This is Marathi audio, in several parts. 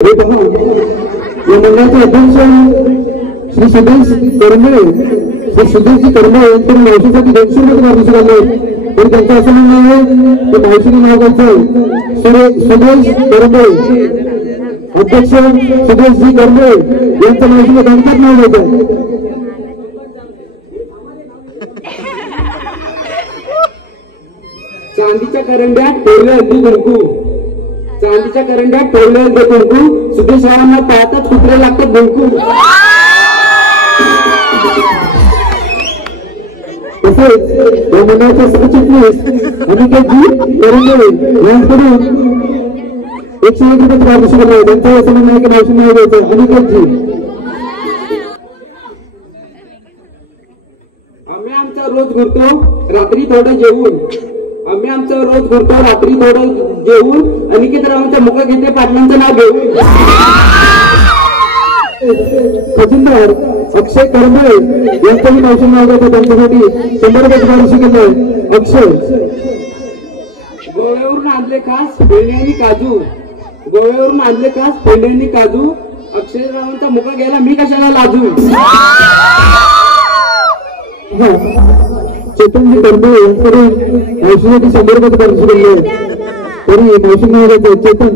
हे पहा या मंडळाचे अध्यक्ष श्री सुदेश करमळे, श्री सुदेशजी करमळे यांच्या मावशीसाठी 200 रुपये माणूस आले. तर त्यांचं असं म्हणणं आहे की मावशीने नाव घ्यायचं सुदेश करमळे, अध्यक्ष सुदेशजी करमळे यांच्या मावशीने बँकेत नाव घ्यायचं. चांदीच्या करंड्यात ठेवले हल्दी कुंकू, चांदीच्या करंड्यात ठेवले हल्दी कुंकू, सुदेश रावांना पाहताच कुत्रे लागतात भुंकू. तसेच या मंडळाचे सरचिटणीस अनिकेतजी करंडे यांच्याकडून 101 रुपये पारितोषिक आहे. त्यांचं असं म्हणणं आहे की मावशी नाव घ्यायचं. अनिकेतजी, आम्ही आमचा रोज घुरतो रात्री थोडं जेवून, आम्ही आमचा रोज घुरतो रात्री थोडं जेवून, अनिकेत रावांचा मुख घेते पाटलांचं नाव घेऊन. खजिनदार अक्षय करंबळे यांच्याही मावशी नाव घ्यायचं. त्यांच्यासाठी 100 रुपये पारितोषिक आहे. अक्षय, गोव्यावरून आणले खास फेंडे आणि काजू, गोव्यावरून आणले खास फेंडे आणि काजू, अक्षय रावांचा मुख घ्यायला मी कशाला लाजू. चेतनजी करंबळे यांच्याकडून मावशीसाठी 100 रुपये पारितोषिक आहे. तरी मावशी नाव घ्यायचं. चेतन,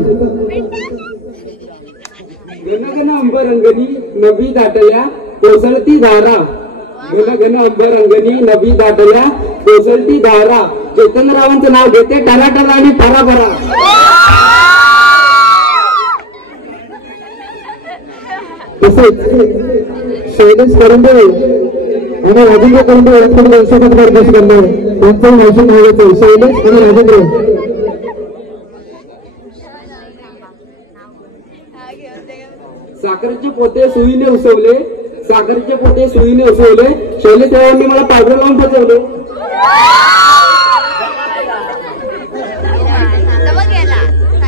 घनघन अंबरंगनी नभी दाटल्या कोसळती धारा, घनघन अंबरंगनी नभी दाटल्या कोसळती धारा, चेतनरावांचं नाव घेते टराटरा आणि पराभरा. तसेच शैलेश करंबळे आणि राजेंद्र करंबळे यांच्याकडून 200 रुपये पारितोषिक आहे. त्यांचं मावशी नाव घ्यायचं. शैलेश आणि राजेंद्र. साखरेचे पोते सुईने उसवले, साखरेचे पोते सुईने उसवले, शैलेश रावांनी मला पावडर लावून फसवले.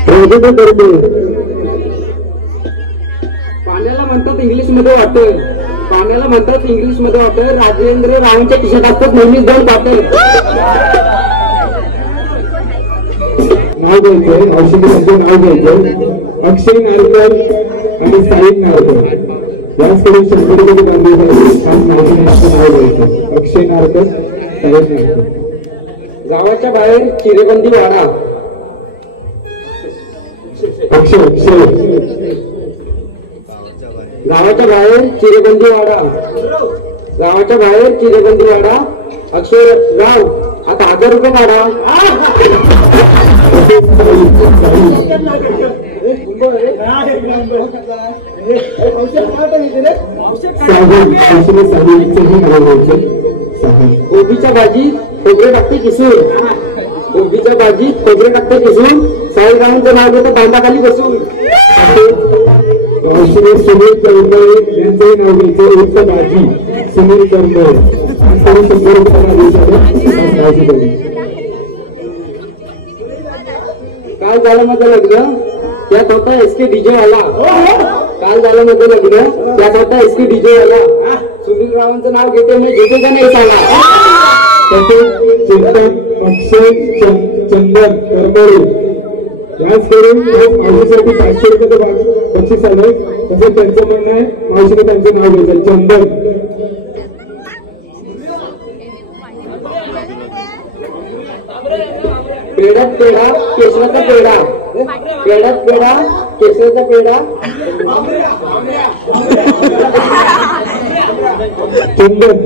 राजेंद्र करंबळे, पाण्याला म्हणतात इंग्लिश मध्ये वॉटर, पाण्याला म्हणतात इंग्लिश मध्ये वॉटर, राजेंद्र रावांच्या खिशात असतात नेहमीच 2 बॉटल. नाव घ्यायचंय. मावशीने त्यांचं नाव घ्यायचं. अक्षय नारकर आणि साहिल नारकर याचकडून 100 रुपये बांधले. आज मावशीने नाव घ्यायचं. अक्षय नारकर, साहिल नारकर. गावाच्या बाहेर चिरेबंदी वाडा, अक्षय गावाच्या बाहेर चिरेबंदी वाडा, गावाच्या बाहेर चिरेबंदी वाडा, अक्षय राव आता 1000 रुपये काढा. कोबीच्या भाजीत खोबरे टाकते किसून, कोबीच्या भाजीत खोबरे टाकते किसून, साहिल रावांचं नाव घेतं बांधाखाली बसून. मावशीने सुनील करंबळे यांचंही नाव घ्यायचं. उर्फ भाजी सुनील करंबळे. 100 रुपये. काल झालं माझं लग्न त्यात होता एसके डीजे वाला, काल झालं माझं लग्न त्यात होता एसके डीजे वाला, सुनील रावांचं नाव घेते मी घेते का नाही सांगा. तसेच चेतन अक्षय चंदन करंबळे याचकडून मावशीसाठी 500 रुपये बक्षीस आलंय. तसंच त्यांचं म्हणणं आहे मावशीने त्यांचं नाव घ्यायचं. चंदन, पेढ्यात पेढा केशराचा पेढा, पेढ्यात पेढा केशराचा पेढा, चंदन,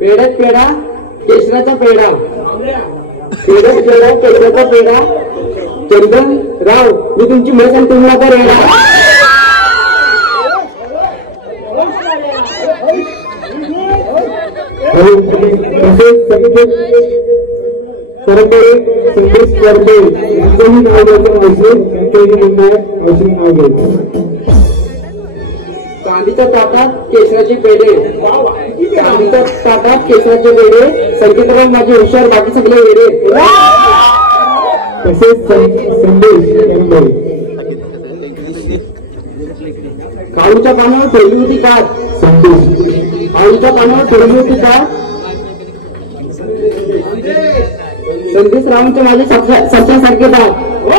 पेढ्यात पेढा केशराचा पेढा, पेढ्यात पेढा केशराचा पेढा, चंदन राव मी तुमची म्हैस आणि तुम्ही नका रेडा. तसेच संकेत करंबळे संदेश करंबळे यांचंही नाव घ्यायचं. मावशी यांचंही म्हणणं आहे मावशीने नाव घ्यायचं. चांदीच्या ताटात केशराचे पेढे, चांदीच्या ताटात केशराचे पेढे, संकेतराव माझे हुशार बाकी सगळे वेडे. तसेच संदेश करंबळे. काळूच्या पानावर ठेवली होती कात, संदेश काळूच्या पानावर ठेवली होती कात, संदेश रावांचे माझे सख्यासारखे दात, हो,